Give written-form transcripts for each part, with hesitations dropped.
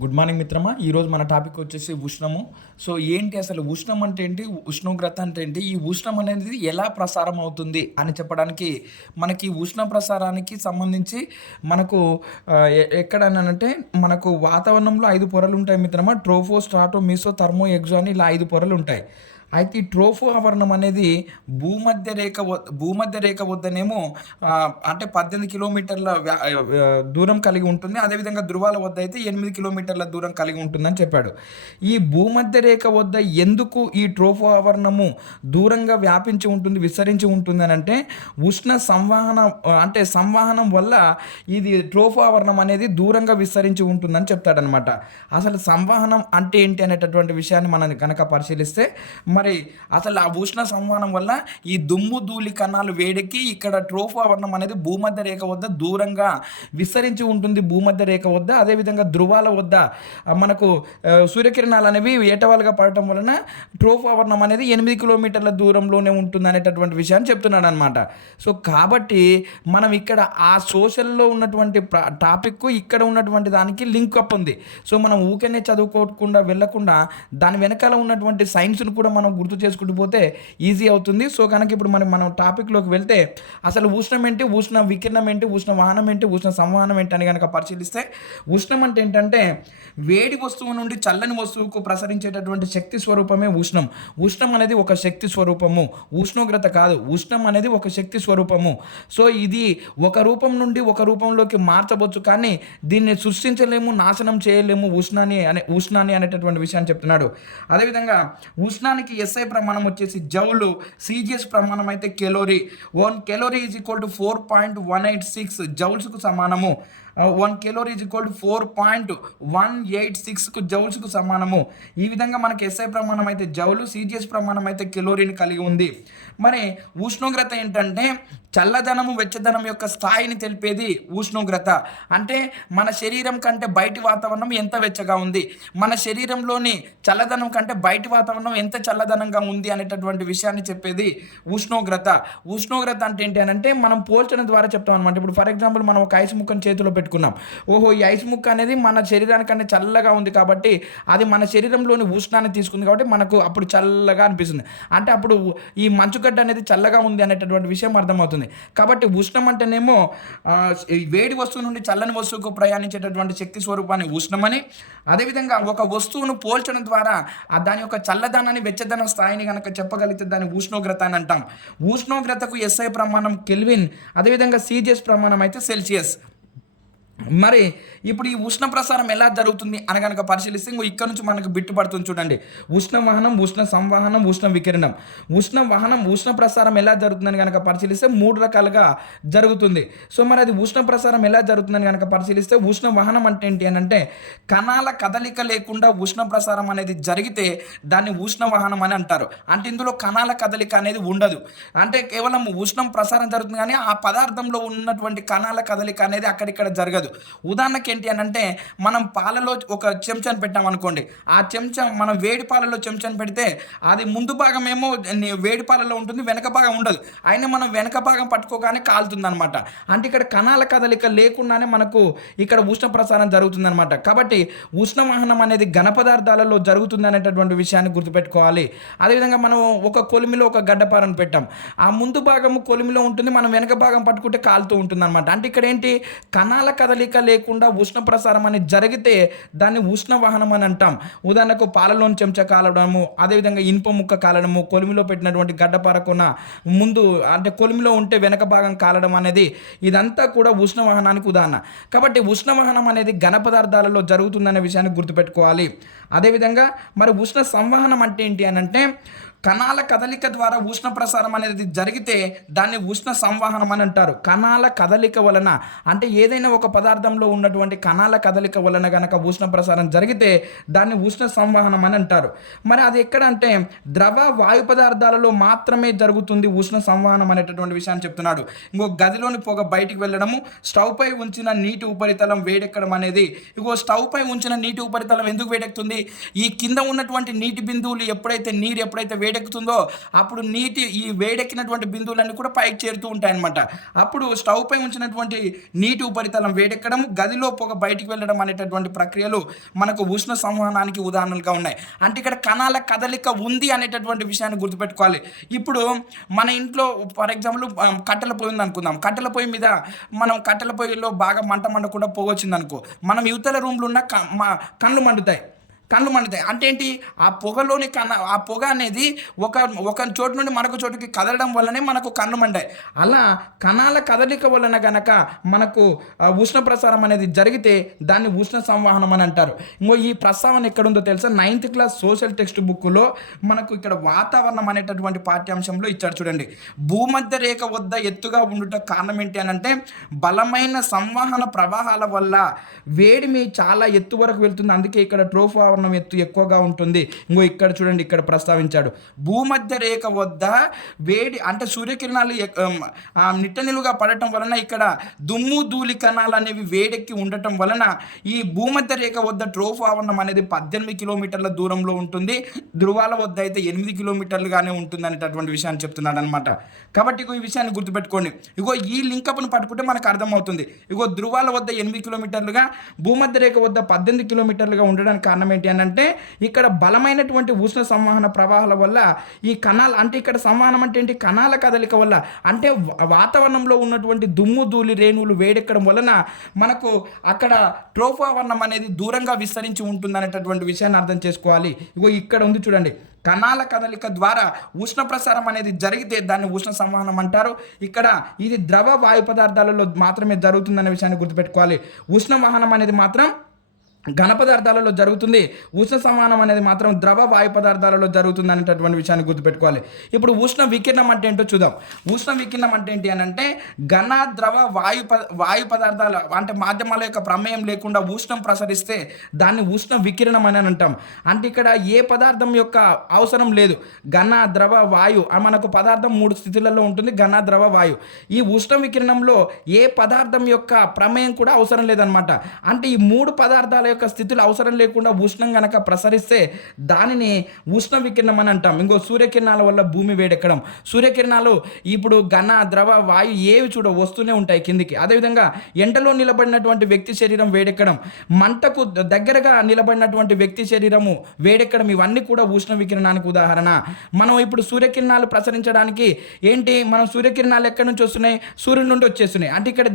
Good morning మిత్రమా. ఈరోజు మన టాపిక్ వచ్చేసి ఉష్ణము. సో ఏంటి అసలు ఉష్ణం అంటే ఏంటి, ఉష్ణోగ్రత అంటే ఏంటి, ఈ ఉష్ణం అనేది ఎలా ప్రసారం అవుతుంది అని చెప్పడానికి మనకి ఉష్ణ ప్రసారానికి సంబంధించి మనకు ఎక్కడనంటే మనకు వాతావరణంలో 5 పొరలు ఉంటాయి మిత్రమా. ట్రోఫో, స్ట్రాటో, మీసో, థర్మో, ఎగ్జో అని ఇలా 5 పొరలు ఉంటాయి. అయితే ఈ ట్రోఫో ఆవరణం అనేది భూమధ్య రేఖ వద్దనేమో అంటే 18 కిలోమీటర్ల దూరం కలిగి ఉంటుంది. అదేవిధంగా ధృవాల వద్ద అయితే 8 కిలోమీటర్ల దూరం కలిగి ఉంటుందని చెప్పాడు. ఈ భూమధ్య రేఖ వద్ద ఎందుకు ఈ ట్రోఫో ఆవరణము దూరంగా వ్యాపించి ఉంటుంది, విస్తరించి ఉంటుంది అని అంటే ఉష్ణ సంవహనం వల్ల ఇది ట్రోఫో ఆవరణం అనేది దూరంగా విస్తరించి ఉంటుందని చెప్తాడనమాట. అసలు సంవహనం అంటే ఏంటి అనేటటువంటి విషయాన్ని మనం కనుక పరిశీలిస్తే మరి అసలు ఆ ఉష్ణ సంవహనం వల్ల ఈ దుమ్ము ధూళి కణాలు వేడికి ఇక్కడ ట్రోఫో ఆవరణం అనేది భూమధ్య రేఖ వద్ద దూరంగా విస్తరించి ఉంటుంది. భూమధ్య రేఖ వద్ద అదేవిధంగా ధృవాల వద్ద మనకు సూర్యకిరణాలు అనేవి ఏటవాలుగా పడటం వలన ట్రోఫో ఆవరణం అనేది 8 కిలోమీటర్ల దూరంలోనే ఉంటుంది అనేటటువంటి విషయాన్ని చెప్తున్నాడు అనమాట. సో కాబట్టి మనం ఇక్కడ ఆ సోషల్లో ఉన్నటువంటి టాపిక్ ఇక్కడ ఉన్నటువంటి దానికి లింక్ అప్ ఉంది. సో మనం ఊకనే చదువుకోకుండా వెళ్ళకుండా దాని వెనకాల ఉన్నటువంటి సైన్స్ను కూడా మనం గుర్తు చేసుకుంటూ పోతే ఈజీ అవుతుంది. సో కనుక ఇప్పుడు మనం టాపిక్లోకి వెళ్తే అసలు ఉష్ణం ఏంటి, ఉష్ణ వికిరణం ఏంటి, ఉష్ణ వాహనం ఏంటి, ఉష్ణ సంవహనం ఏంటి అని కనుక పరిశీలిస్తే ఉష్ణం అంటే ఏంటంటే వేడి వస్తువు నుండి చల్లని వస్తువుకు ప్రసరించేటటువంటి శక్తి స్వరూపమే ఉష్ణం. ఉష్ణం అనేది ఒక శక్తి స్వరూపము, ఉష్ణోగ్రత కాదు. ఉష్ణం అనేది ఒక శక్తి స్వరూపము. సో ఇది ఒక రూపం నుండి ఒక రూపంలోకి మార్చవచ్చు, కానీ దీన్ని సృష్టించలేము, నాశనం చేయలేము ఉష్ణాన్ని అనేటటువంటి విషయాన్ని చెప్తున్నాడు. అదేవిధంగా ఉష్ణానికి ఎస్ఐ ప్రమాణం వచ్చేసి జౌలు, సిజిఎస్ ప్రమాణం అయితే calorie. 1 calorie is equal to 4.186 జౌల్స్కు సమానము. 1 కెలోరీ ఈజ్ ఈక్వల్ టు 4.186 జౌల్స్కు సమానము. ఈ విధంగా మనకి ఎస్ఐ ప్రమాణం అయితే జౌలు, సిజిఎస్ ప్రమాణం అయితే కెలోరీని కలిగి ఉంది. మరి ఉష్ణోగ్రత ఏంటంటే చల్లదనము వెచ్చదనం యొక్క స్థాయిని తెలిపేది ఉష్ణోగ్రత. అంటే మన శరీరం కంటే బయటి వాతావరణం ఎంత వెచ్చగా ఉంది, మన శరీరంలోని చల్లదనం కంటే బయటి వాతావరణం ఎంత చల్లదనంగా ఉంది అనేటటువంటి విషయాన్ని చెప్పేది ఉష్ణోగ్రత. ఉష్ణోగ్రత అంటే ఏంటి అని అంటే మనం పోల్చడం ద్వారా చెప్తాం అనమాట. ఇప్పుడు ఫర్ ఎగ్జాంపుల్ మనం ఒక ఐస్ ముక్కను చేతిలో పెట్టుకున్నాం. ఓహో, ఈ ఐస్ ముక్క అనేది మన శరీరానికంటే చల్లగా ఉంది కాబట్టి అది మన శరీరంలోని ఉష్ణాన్ని తీసుకుంది కాబట్టి మనకు అప్పుడు చల్లగా అనిపిస్తుంది. అంటే అప్పుడు ఈ మంచుగడ్డ అనేది చల్లగా ఉంది అనేటటువంటి విషయం అర్థమవుతుంది. కాబట్టి ఉష్ణం అంటేనేమో వేడి వస్తువు నుండి చల్లని వస్తువుకు ప్రయాణించేటటువంటి శక్తి స్వరూపాన్ని ఉష్ణమని, అదేవిధంగా ఒక వస్తువును పోల్చడం ద్వారా దాని యొక్క చల్లదనాన్ని వెచ్చదనం స్థాయిని కనుక చెప్పగలిగితే దాన్ని ఉష్ణోగ్రత అని అంటాం. ఉష్ణోగ్రతకు ఎస్ఐ ప్రమాణం కెల్విన్, అదేవిధంగా సిజిఎస్ ప్రమాణం అయితే సెల్సియస్. మరి ఇప్పుడు ఈ ఉష్ణ ప్రసారం ఎలా జరుగుతుంది అని కనుక పరిశీలిస్తే ఇక్కడ నుంచి మనకు బిట్టుపడుతుంది చూడండి. ఉష్ణ వహనం, ఉష్ణ సంవహనం, ఉష్ణ వికిరణం. ఉష్ణ వహనం, ఉష్ణ ప్రసారం ఎలా జరుగుతుందని కనుక పరిశీలిస్తే 3 రకాలుగా జరుగుతుంది. సో మరి అది ఉష్ణ ప్రసారం ఎలా జరుగుతుందని కనుక పరిశీలిస్తే ఉష్ణ వహనం అంటే ఏంటి అని అంటే కణాల కదలిక లేకుండా ఉష్ణ ప్రసారం అనేది జరిగితే దాన్ని ఉష్ణ వహనం అని అంటారు. అంటే ఇందులో కణాల కదలిక అనేది ఉండదు. అంటే కేవలం ఉష్ణం ప్రసారం జరుగుతుంది కానీ ఆ పదార్థంలో ఉన్నటువంటి కణాల కదలిక అనేది అక్కడిక్కడ జరగదు. ఉదాహరణకి ఏంటి అని అంటే మనం పాలలో ఒక చెంచాను పెట్టామనుకోండి, ఆ చెంచా మనం వేడి పాలలో చెంచాను పెడితే అది ముందు భాగం ఏమో వేడి పాలలో ఉంటుంది, వెనక భాగం ఉండదు. అయినా మనం వెనక భాగం పట్టుకోగానే కాలుతుంది అనమాట. అంటే ఇక్కడ కణాల కదలిక లేకుండానే మనకు ఇక్కడ ఉష్ణ ప్రసారం జరుగుతుంది అనమాట. కాబట్టి ఉష్ణవాహనం అనేది ఘన పదార్థాలలో జరుగుతుంది అనేటటువంటి విషయాన్ని గుర్తుపెట్టుకోవాలి. అదేవిధంగా మనం ఒక కొలిమిలో ఒక గడ్డపారను పెట్టాం, ఆ ముందు భాగము కొలిమిలో ఉంటుంది, మనం వెనక భాగం పట్టుకుంటే కాలుతూ ఉంటుంది అనమాట. అంటే ఇక్కడ ఏంటి కణాల కదలిక లేకుండా ఉష్ణ ప్రసారం అనేది జరిగితే దాన్ని ఉష్ణ వాహనం అని అంటాం. ఉదాహరణకు పాలలోని చెంచా కాలడము, అదేవిధంగా ఇనుప ముక్క కాలడము, కొలిమిలో పెట్టినటువంటి గడ్డపార కొన ముందు అంటే కొలిమిలో ఉంటే వెనక భాగం కాలడం అనేది ఇదంతా కూడా ఉష్ణ వాహనానికి ఉదాహరణ. కాబట్టి ఉష్ణ వాహనం అనేది ఘన పదార్థాలలో జరుగుతుందనే విషయాన్ని గుర్తుపెట్టుకోవాలి. అదేవిధంగా మరి ఉష్ణ సంవహనం అంటే ఏంటి అని అంటే కణాల కదలిక ద్వారా ఉష్ణ ప్రసారం అనేది జరిగితే దాన్ని ఉష్ణ సంవహనం అని అంటారు. కణాల కదలిక వలన అంటే ఏదైనా ఒక పదార్థంలో ఉన్నటువంటి కణాల కదలిక వలన కనుక ఉష్ణ ప్రసారం జరిగితే దాన్ని ఉష్ణ సంవహనం అని అంటారు. మరి అది ఎక్కడ అంటే ద్రవ వాయు పదార్థాలలో మాత్రమే జరుగుతుంది ఉష్ణ సంవహనం అనేటటువంటి విషయాన్ని చెప్తున్నాడు. ఇంకో గదిలోని పొగ బయటికి వెళ్ళడము, స్టవ్ పై ఉంచిన నీటి ఉపరితలం వేడెక్కడం అనేది. స్టవ్ పై ఉంచిన నీటి ఉపరితలం ఎందుకు వేడెక్కుతుంది? ఈ కింద ఉన్నటువంటి నీటి బిందువులు ఎప్పుడైతే వేడెక్కుతుందో అప్పుడు ఈ వేడెక్కినటువంటి బిందువులన్నీ కూడా పైకి చేరుతూ ఉంటాయన్నమాట. అప్పుడు స్టవ్ పై ఉంచినటువంటి నీటి ఉపరితలం వేడెక్కడం, గదిలో పొగ బయటికి వెళ్ళడం అనేటటువంటి ప్రక్రియలు మనకు ఉష్ణ సంవహనానికి ఉదాహరణలుగా ఉన్నాయి. అంటే ఇక్కడ కణాల కదలిక ఉంది అనేటటువంటి విషయాన్ని గుర్తుపెట్టుకోవాలి. ఇప్పుడు మన ఇంట్లో ఫర్ ఎగ్జాంపుల్ కట్టెల పొయ్యి ఉంది అనుకుందాం. కట్టెల పొయ్యి మీద మనం కట్టెల పొయ్యిలో బాగా మండకుండా పొగ వచ్చింది అనుకో, మనం యువతల రూమ్లో ఉన్న కళ్ళు మండుతాయి. అంటే ఏంటి, ఆ పొగలోని ఆ పొగ అనేది ఒక చోటు నుండి మరొక చోటుకి కదలడం వల్లనే మనకు కళ్ళు మండాయి. అలా కణాల కదలిక వలన గనక మనకు ఉష్ణ ప్రసారం అనేది జరిగితే దాన్ని ఉష్ణ సంవహనం అని అంటారు. ఈ ప్రస్తావన ఎక్కడుందో తెలుసా? 9th క్లాస్ సోషల్ టెక్స్ట్ బుక్లో మనకు ఇక్కడ వాతావరణం అనేటటువంటి పాఠ్యాంశంలో ఇచ్చాడు చూడండి. భూమధ్య రేఖ వద్ద ఎత్తుగా ఉండుట కారణం ఏంటి అని అంటే బలమైన సంవహన ప్రవాహాల వల్ల వేడిమి చాలా ఎత్తు వరకు వెళ్తుంది. అందుకే ఇక్కడ ట్రోఫా ఎత్తు ఎక్కువగా ఉంటుంది. ఇక్కడ చూడండి, ఇక్కడ ప్రస్తావించాడు భూమధ్య రేఖ వద్ద వేడి అంటే సూర్యకిరణాలు నిట్టనిలుగా పడటం వలన ఇక్కడ దుమ్ము ధూళి కణాలు అనేవి వేడెక్కి ఉండటం వలన ఈ భూమధ్య రేఖ వద్ద ట్రోఫావరణం అనేది 18 కిలోమీటర్ల దూరంలో ఉంటుంది. ధృవాల వద్ద అయితే 8 కిలోమీటర్లుగానే ఉంటుంది అనేటటువంటి విషయాన్ని చెప్తున్నాడు అనమాట. కాబట్టి ఈ విషయాన్ని గుర్తుపెట్టుకోండి. ఈ లింకప్ను పట్టుకుంటే మనకు అర్థమవుతుంది. ధృవాల వద్ద 8 కిలోమీటర్లుగా, భూమధ్య రేఖ వద్ద 18 కిలోమీటర్లుగా ఉండడానికి కారణం ఏంటి అంటే ఇక్కడ బలమైనటువంటి ఉష్ణ సంవహన ప్రవాహాల వల్ల ఈ కణాలు, అంటే ఇక్కడ సంవహనం అంటే ఏంటి, కణాల కదలిక వల్ల, అంటే వాతావరణంలో ఉన్నటువంటి దుమ్ము ధూళి రేణువులు వేడెక్కడం వలన మనకు అక్కడ ట్రోఫావరణం అనేది దూరంగా విస్తరించి ఉంటుంది అనేటటువంటి విషయాన్ని అర్థం చేసుకోవాలి. ఇక్కడ ఉంది చూడండి, కణాల కదలిక ద్వారా ఉష్ణ ప్రసారం అనేది జరిగితే దాన్ని ఉష్ణ సంవహనం అంటారు. ఇక్కడ ఇది ద్రవ వాయు పదార్థాలలో మాత్రమే జరుగుతుందనే విషయాన్ని గుర్తుపెట్టుకోవాలి. ఉష్ణ వహనం అనేది మాత్రం ఘన పదార్థాలలో జరుగుతుంది. ఉష్ణ సంవహనం అనేది మాత్రం ద్రవ వాయు పదార్థాలలో జరుగుతుంది అనేటటువంటి విషయాన్ని గుర్తుపెట్టుకోవాలి. ఇప్పుడు ఉష్ణ వికిరణం అంటే ఏంటో చూద్దాం. ఉష్ణ వికిరణం అంటే ఏంటి అని అంటే ఘన ద్రవ వాయు పదార్థాలు అంటే మాధ్యమాల యొక్క ప్రమేయం లేకుండా ఉష్ణం ప్రసరిస్తే దాన్ని ఉష్ణ వికిరణం అని అంటాం. అంటే ఇక్కడ ఏ పదార్థం యొక్క అవసరం లేదు. ఘన ద్రవ వాయు మనకు పదార్థం 3 స్థితులలో ఉంటుంది, ఘన ద్రవ వాయు. ఈ ఉష్ణ వికిరణంలో ఏ పదార్థం యొక్క ప్రమేయం కూడా అవసరం లేదనమాట. అంటే ఈ 3 పదార్థాల యొక్క స్థితులు అవసరం లేకుండా ఉష్ణం గనక ప్రసరిస్తే దానిని ఉష్ణ వికిరణం అని అంటాం. సూర్యకిరణాల వల్ల భూమి వేడెక్కడం, సూర్యకిరణాలు ఇప్పుడు ఘన ద్రవ వాయు ఏవి వస్తూనే ఉంటాయి కిందికి. అదేవిధంగా ఎండలో నిలబడినటువంటి వ్యక్తి శరీరం వేడెక్కడం, మంటకు దగ్గరగా నిలబడినటువంటి వ్యక్తి శరీరము వేడెక్కడం, ఇవన్నీ కూడా ఉష్ణ వికిరణానికి ఉదాహరణ. మనం ఇప్పుడు సూర్యకిరణాలు ప్రసరించడానికి ఏంటి, మనం సూర్యకిరణాలు ఎక్కడి నుంచి వస్తున్నాయి, సూర్యుడి నుండి వచ్చేస్తున్నాయి. అంటే ఇక్కడ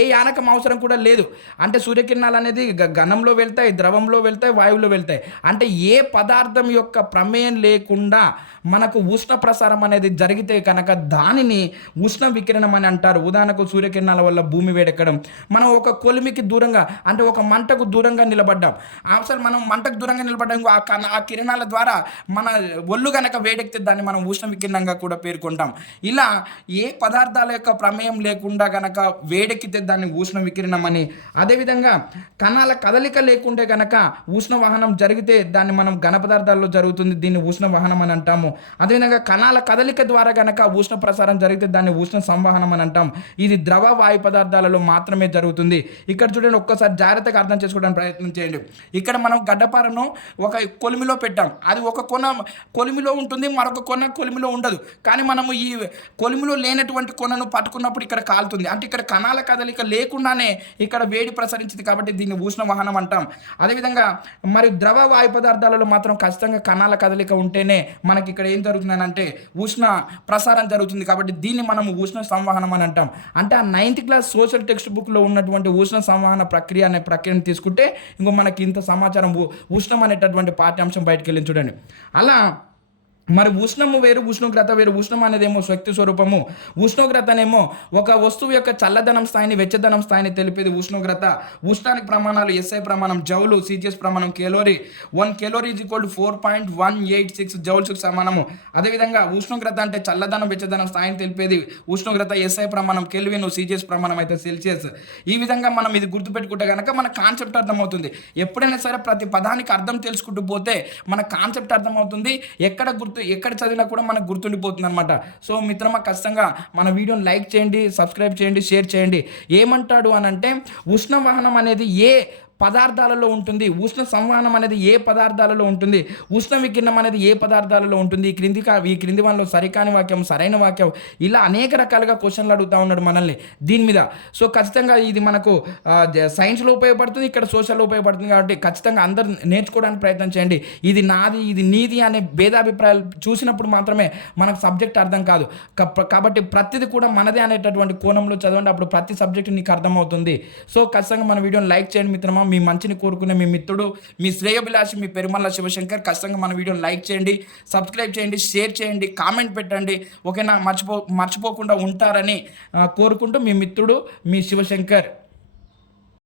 ఏ యానకం అవసరం కూడా లేదు. అంటే సూర్యకిరణాలు అనేది ఘనంలో వెళ్తాయి, ద్రవంలో వెళ్తాయి, వాయువులో వెళ్తాయి. అంటే ఏ పదార్థం యొక్క ప్రమేయం లేకుండా మనకు ఉష్ణ ప్రసారం అనేది జరిగితే కనుక దానిని ఉష్ణ వికిరణం అని అంటారు. ఉదాహరణకు సూర్యకిరణాల వల్ల భూమి వేడెక్కడం, మనం ఒక కొలిమికి దూరంగా అంటే ఒక మంటకు దూరంగా నిలబడ్డాం. అసలు మనం మంటకు దూరంగా నిలబడ్డాం, ఆ కిరణాల ద్వారా మన ఒళ్ళు కనుక వేడెక్కితే దాన్ని మనం ఉష్ణ వికిరణంగా కూడా పేర్కొంటాం. ఇలా ఏ పదార్థాల యొక్క ప్రమేయం లేకుండా కనుక వేడెక్కితే దాన్ని ఉష్ణ వికిరణం అని, అదేవిధంగా కణాల కదలిక లేకుంటే కనుక ఉష్ణ వహనం జరిగితే దాన్ని మనం ఘన పదార్థాల్లో జరుగుతుంది, దీన్ని ఉష్ణ వహనం అని అంటాము. అదేవిధంగా కణాల కదలిక ద్వారా కనుక ఉష్ణ ప్రసారం జరిగితే దాన్ని ఉష్ణ సంవహనం అని అంటాం. ఇది ద్రవ వాయు పదార్థాలలో మాత్రమే జరుగుతుంది. ఇక్కడ చూడండి, ఒక్కసారి జాగ్రత్తగా అర్థం చేసుకోవడానికి ప్రయత్నం చేయండి. ఇక్కడ మనం గడ్డపారను ఒక కొలిమిలో పెట్టాం, అది ఒక కొన కొలిమిలో ఉంటుంది, మరొక కొన కొలిమిలో ఉండదు. కానీ మనము ఈ కొలిమిలో లేనటువంటి కొనను పట్టుకున్నప్పుడు ఇక్కడ కాలుతుంది. అంటే ఇక్కడ కణాల కదలిక లేకుండానే ఇక్కడ వేడి ప్రసరించింది కాబట్టి దీన్ని ఉష్ణ వహనం అంటాం. అదేవిధంగా మరి ద్రవ వాయు పదార్థాలలో మాత్రం ఖచ్చితంగా కణాల కదలిక ఉంటేనే మనకి ఇక్కడ ఏం జరుగుతుందంటే ఉష్ణ ప్రసారం జరుగుతుంది. కాబట్టి దీన్ని మనం ఉష్ణ సంవహనం అని అంటాం. అంటే ఆ 9th క్లాస్ సోషల్ టెక్స్ట్ బుక్లో ఉన్నటువంటి ఉష్ణ సంవహన ప్రక్రియ అనే ప్రక్రియను తీసుకుంటే మనకి ఇంత సమాచారం ఉష్ణం అనేటటువంటి పాఠ్యాంశం బయటకు వెళ్ళి చూడండి. అలా మరి ఉష్ణము వేరు, ఉష్ణోగ్రత వేరు. ఉష్ణం అనేదేమో శక్తి స్వరూపము, ఉష్ణోగ్రతనేమో ఒక వస్తువు యొక్క చల్లదనం స్థాయిని, వెచ్చదనం స్థాయిని తెలిపేది ఉష్ణోగ్రత. ఉష్ణానికి ప్రమాణాలు SI ప్రమాణం జౌలు, CGS ప్రమాణం కెలోరీ. 1 కెలోరీ = 4.186 జౌల్స్కి సమానము. అదేవిధంగా ఉష్ణోగ్రత అంటే చల్లదనం, వెచ్చదనం స్థాయిని తెలిపేది ఉష్ణోగ్రత. SI ప్రమాణం కెల్విన్, CGS ప్రమాణం అయితే సెల్సియస్. ఈ విధంగా మనం ఇది గుర్తుపెట్టుకుంటే కనుక మన కాన్సెప్ట్ అర్థమవుతుంది. ఎప్పుడైనా సరే ప్రతి పదానికి అర్థం తెలుసుకుంటూ పోతే మన కాన్సెప్ట్ అర్థమవుతుంది. ఎక్కడ చదివినా కూడా మనకు గుర్తుండిపోతుంది అనమాట. సో మిత్రమా, ఖచ్చితంగా మన వీడియోని లైక్ చేయండి, సబ్స్క్రైబ్ చేయండి, షేర్ చేయండి. ఏమంటాడు అని అంటే ఉష్ణ వహనం అనేది ఏ పదార్థాలలో ఉంటుంది, ఉష్ణ సంవహనం అనేది ఏ పదార్థాలలో ఉంటుంది, ఉష్ణ వికిరణం అనేది ఏ పదార్థాలలో ఉంటుంది, ఈ క్రింది వాళ్ళలో సరికాని వాక్యం, సరైన వాక్యం, ఇలా అనేక రకాలుగా క్వశ్చన్లు అడుగుతూ ఉన్నాడు మనల్ని దీని మీద. సో ఖచ్చితంగా ఇది మనకు సైన్స్లో ఉపయోగపడుతుంది, ఇక్కడ సోషల్లో ఉపయోగపడుతుంది. కాబట్టి ఖచ్చితంగా అందరూ నేర్చుకోవడానికి ప్రయత్నం చేయండి. ఇది నాది ఇది నీది అనే భేదాభిప్రాయాలు చూసినప్పుడు మాత్రమే మనకు సబ్జెక్ట్ అర్థం కాదు. కాబట్టి ప్రతిది కూడా మనదే అనేటటువంటి కోణంలో చదవండి, అప్పుడు ప్రతి సబ్జెక్టు నీకు అర్థమవుతుంది. సో ఖచ్చితంగా మన వీడియోని లైక్ చేయండి మిత్రమా. మీ మంచిని కోరుకునే మీ మిత్రుడు, మీ శ్రేయోభిలాషి, మీ పెరుమల్ల శివశంకర్. ఖచ్చితంగా మన వీడియోని లైక్ చేయండి, సబ్స్క్రైబ్ చేయండి, షేర్ చేయండి, కామెంట్ పెట్టండి. ఓకేనా? మర్చిపోకుండా ఉంటారని కోరుకుంటూ మీ మిత్రుడు, మీ శివశంకర్.